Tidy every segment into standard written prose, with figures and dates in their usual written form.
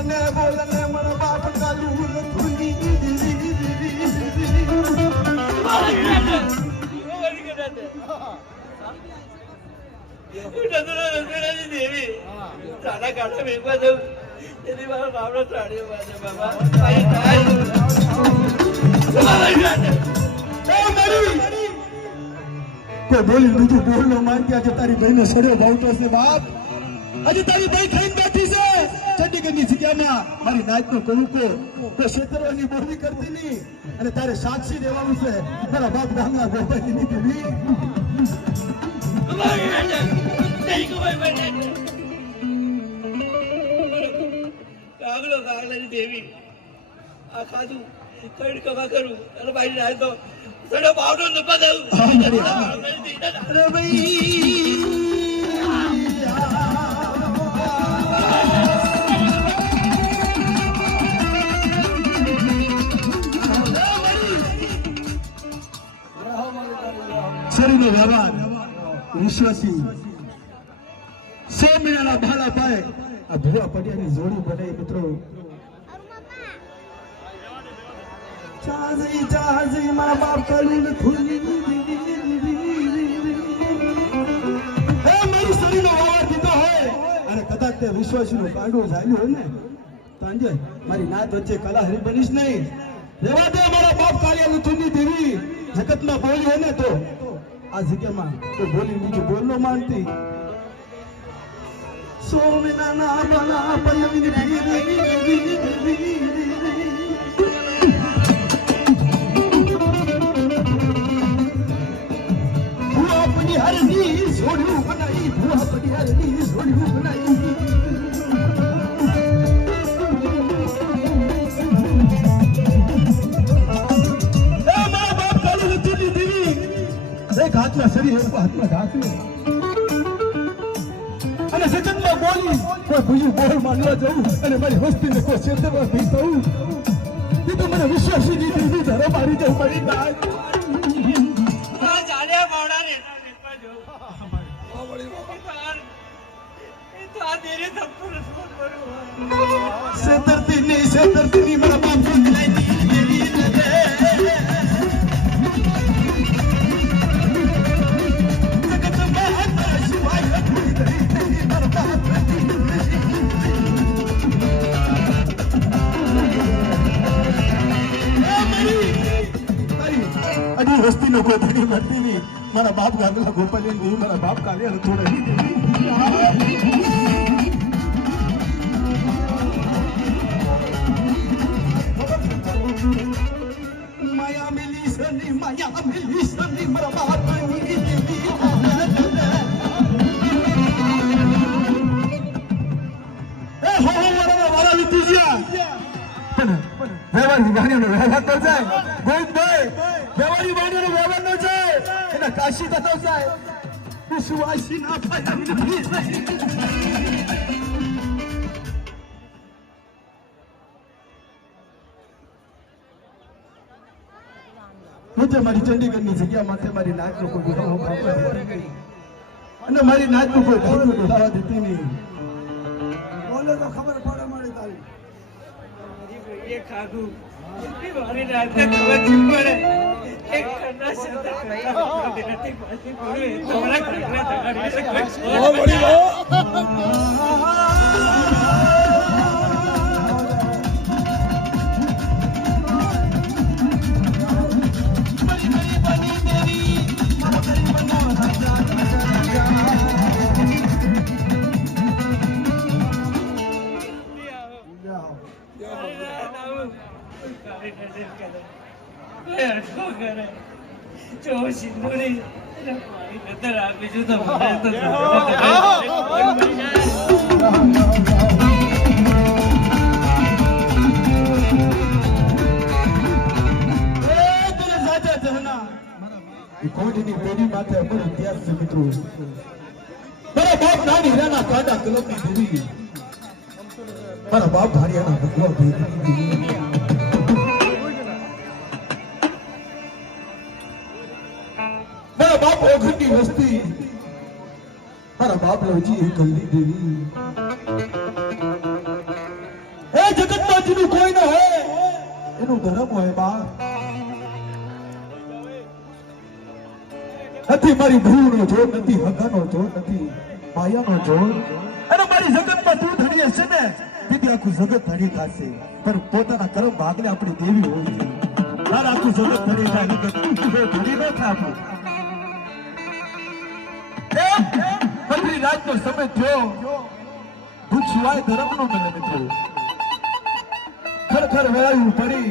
બોલને મારા બાપ કાલું ધૂની દેવી સાડા કાઢો મેકવા જવું એની મારો બાપડો ચાડ્યો પાસે બાબા કોઈ બોલી બીજું બોલનો માનતી આજે તારી બહેનો સડ્યો ભાવતો છે બાપ આજે તારી બહેન ખાઈને બેઠી છે ચંડીગઢની જગ્યામાં મારી નાચનો કણુકો તો ક્ષેત્રની બોલી કરતી નહીં અને તારે સાક્ષી દેવાનું છે તારા બાપ ગામના ગોપાજીની દેવી કાગલો કાગલાની દેવી આ ખાધું કઈ કમા કરું અને ભાઈ રાય તો સડો બાવડો નપા દઉં અરે ભાઈ શરીરનો વ્યવહાર વિશ્વાસી 100 મહિનાના ભાલા પાય આ ભૂવા પડિયાની જોડી બનાવી મિત્રો ચાજી મારા બાપ કાલું ધૂની હે મારી શરીરનો વ્યવહાર દીધો હોય અને કદાચ તે વિશ્વાસીનો કાંડો ઝાલ્યો હોય ને તાંજે મારી નાત વચ્ચે કલા હરી બનીશ નહીં રેવા દે મારા બાપ કાળિયાની ધૂની દેવી જગતમાં બોલી હોય ને તો આ જગ્યામાં તો બોલી બીજું બોલનો માનતી સોમનાના બલા પલ્લવીની ભૂવા પડિયારની જોડ્યું બનાવી ભૂવા પડિયારની જોડ્યું બનાવી એક હાથમાં શરીર એક હાથમાં ઢાંકલું અને સજનમાં બોલી કોઈ બીજું બોલમાં ન જવું અને મારી વસ્તીને કોઈ ક્ષેત્રમાં ભી થવું એ તો મને વિશ્વાસી દીધી ધરો મારી જવું પડી જાય જાડ્યા બાવડા ને સેતરતી મારા બાપ વસ્તી નો કોઈ ધણી મળતી નહીં મારા બાપ ગાંધલા ગોપાલી નહીં મારા બાપ કાલિયા થોડા માયા મિલી સની મારા બાપ વારા લીધી વ્યવહારની ગાડીનો વ્યવહાર તો જાય ગોવિંદભાઈ વ્યવહારી ગાડીનો વ્યવહાર ન જાય એના કાશી થતો જાય વિશ્વાસી ના પાયા મારી ચંડીગઢની જગ્યા માટે મારી નાચનો કોઈ અને મારી નાચનું કોઈ ભાઈનું બોલાવા દેતી નહીં બોલે તો ખબર પડે મારી તારી એક ખાધું એટલી મારી રાતે ખબર પડે એક કન્ના શબ્દ નથી પાછી પડે તમારા ઘરના તગાડી ઓ બડી ઓ જો સિંધુની નજર આપીશું તો કોઈની પેઢી માથે અમારો ઇતિહાસ છે મિત્રો મારા બાપ નાની હીરાના કાંડા કલમની દેવી મારા બાપ ભાડિયાના ભગવા દેવી મારા બાપ ઓઘરની વસ્તી મારા બાપ લવજી એ કલ્લી દેવી બાકીનું કોઈ ન હોય એનું ધર્મ હોય બા. નથી મારી ભૂલનો જોર, નથી હગાનો જોર, નથી માયાનો જોર. અને મારી જગતમાં તું ધણી હશે ને તેથી આખું જગત ધણી થશે. પણ પોતાના કર્મ ભાગને આપણી દેવી હોય છે. તાર આખું જગત ધણી થાય કે તું ધણી ન થાય આપણું. બધી રાતનો સમય થયો, ભૂખ સિવાય ધર્મનો મળે મિત્રો. ખરેખર વેળાયું પડી.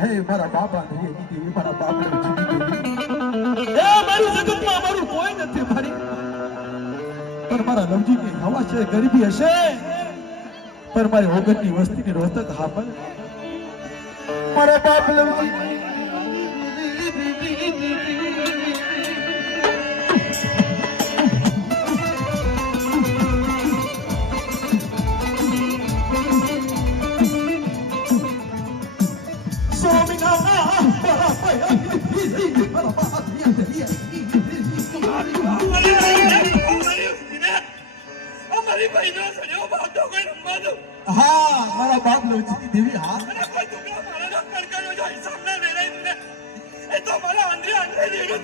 હે મારા બાપા ધરી દીધી, મારા બાપને જીવી દીધી. એ મારી જગતમાં મારું કોઈ નથી મારી. પણ મારા લવજીની હવા છે, ગરીબી હશે પણ મારી ઓગણની વસ્તીની રોહતક હા પણ મારા બાપ લવજી. હા મારા બાપ લવજીની દેવી હા. એ તો મારા અંદરે અંદરે રેડું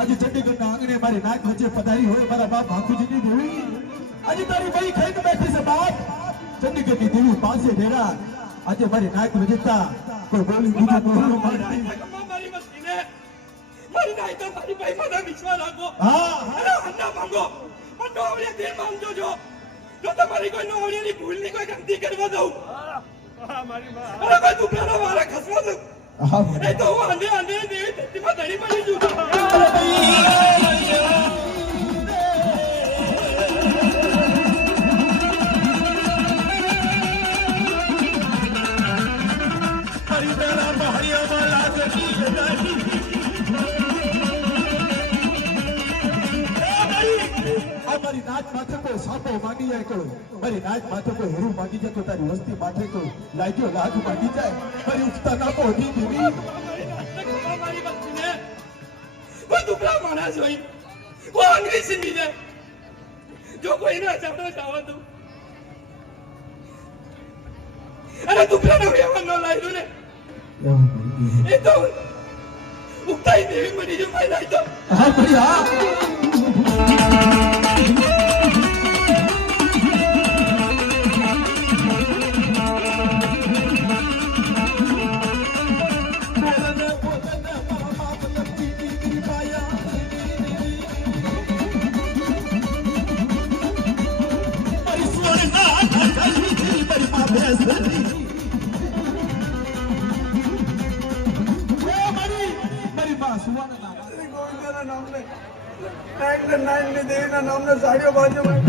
આજે ચંડીગઢના આંગણે મારી નાક વચ્ચે પધારી હોય મારા બાપ ભાખુજીની દેવી. આજે તારી ભાઈ ખાઈને બેઠી છે બાપ. ચંડીગઢની દેવી પાસે ડેરા. આજે મારી નાક વજતા કોઈ બોલી દીધું બોલવું મારી મસ્તીને મારી નાઈ તો મારી ભાઈ મને વિશ્વાસ રાખો. હા અરે અન્ના માંગો પણ નોવડિયા દિલ માંગજો જો તમારી કોઈ નોવડિયાની ભૂલની કોઈ ગંદી કરવા દઉં. અરે કોઈ દુકાનો વાળા ખસવા દઉં. એ તો હું અંધે અંધે દેવી ધરતીમાં ધણી પડી છું. મારી નાચ માથે કોઈ સાપો માંગી જાય કહો, મારી નાચ માથે કોઈ હેરું માંગી જાય તો તારી વસ્તી માથે કોઈ લાગ્યો લાગ માંગી જાય. મારી ઉઠતા નાખો હતી દેવી. મારી ભક્તિને કોઈ દુબળા માણસ હોય કોઈ અંગ્રેજી સીમી જાય જો કોઈને અચાવડો જવા દઉં. અરે દુબળાનો વ્યવહાર ન લાવ્યું ને એ તો ઉગતાઈ દેવી મળી જો ભાઈ લાવી તો. હા ભાઈ હા. દેવીના નામને સાડીઓ બાજુમાં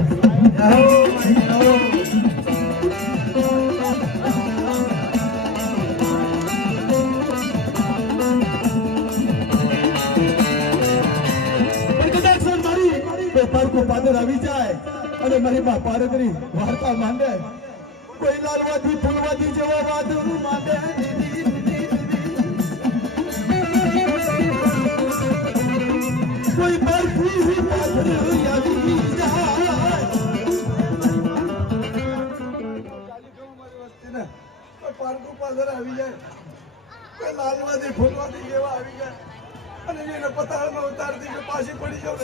પાદર આવી જાય અને મારી માં પારગરી વાર્તા માંડે. કોઈ લાલવાથી ફૂલવાથી જેવા વાદળું માંડે. કોઈ બરફી પાથરી આવી જાય. પારકું પાદર આવી જાય કોઈ લાલવાથી ફૂલવાથી જેવા આવી જાય અને એને પતાળમાં ઉતારતી કે પાછી પડી જાવ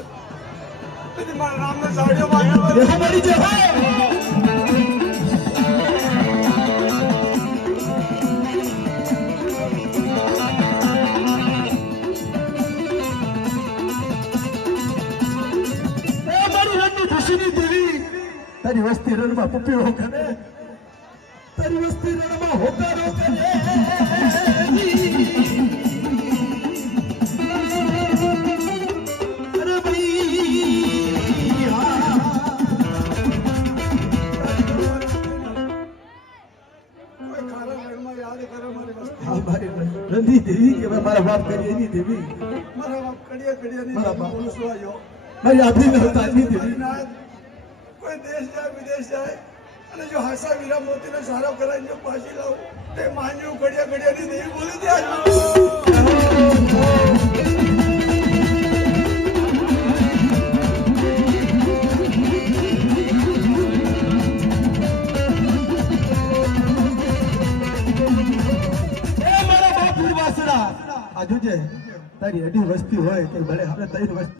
ને મારા નામને સાડીઓ મળી જાય. તારી વસ્તી રણમાં પપ્પીઓ કરે, તારી વસ્તી રણમાં હોકારો કરે. અરે ભાઈ રંધી દેવી કે મારા બાપ કરી એની દેવી. મારા બાપ કડિયા કડિયા મારા બાપ બોલસવા જો મારી આપી ન હતા એની દેવી. કોઈ દેશ જાય વિદેશ જાય અને જો હાસા વીરા મોતીનો સારો કરાવીને જો પાછી લાવું તે માંજ્યું ઘડિયા ઘડિયાની દેવી બોલી દે આજુ છે તારી અઢી વસ્તી હોય તો ભલે આપણે ત્રણ વસ્તી